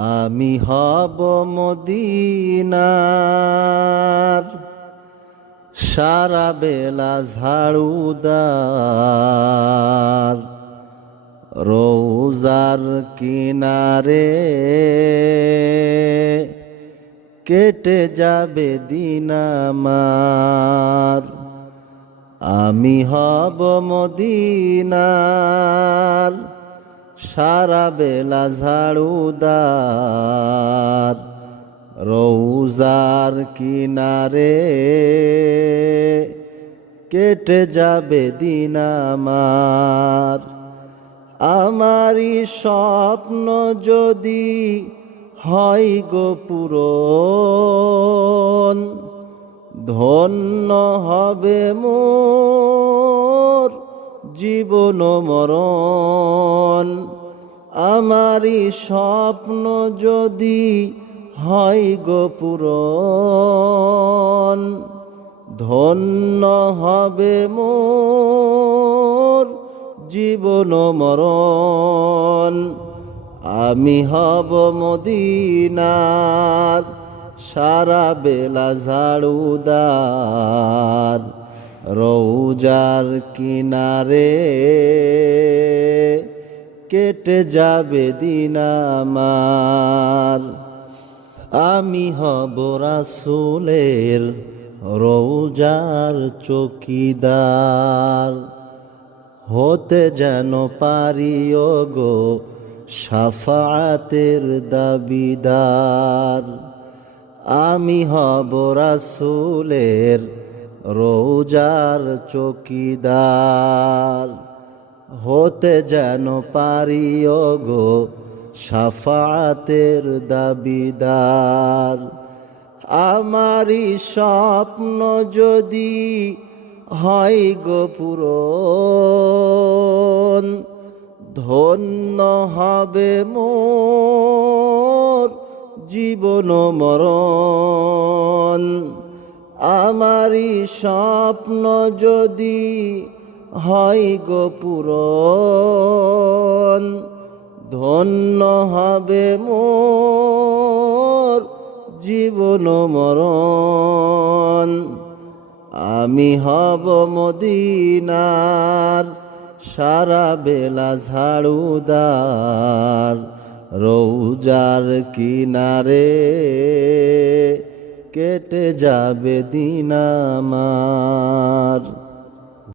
আমি হব মদিনার সারা বেলা ঝাড়ুদার, রোজার কিনারে কেটে যাবে দিন আমার। আমি হব মদিনার সারা বেলা ঝাড়ুদার, রোজার কিনারে কেটে যাবে দিন আমার। আমারই স্বপ্ন যদি হয় গো পূরণ, ধন্য হবে মোর জীবন মরণ। আমারই স্বপ্ন যদি হয় গো পূরণ, ধন্য হবে মোর জীবন মরণ। আমি হব মদিনার সারা বেলা ঝাড়ুদার, রোজার কিনারে কেটে যাবে দিন আমার। আমি হব রাসূলের রোজার চৌকিদার, হতে যেন পারিও গো শাফাআতের দাবিদার। আমি হব রাসূলের রোজার চৌকিদার, হতে যেন পারিও গো শাফাআতের দাবিদার। আমারই স্বপ্ন যদি হয় গো পূরণ, ধন্য হবে মোর জীবন মরণ। আমারই স্বপ্ন যদি হয় গো পূরণ, ধন্য হবে মোর জীবন মরণ। আমি হব মদিনার সারা বেলা ঝাড়ুদার, রোজার কিনারে কেটে যাবে দিন আমার।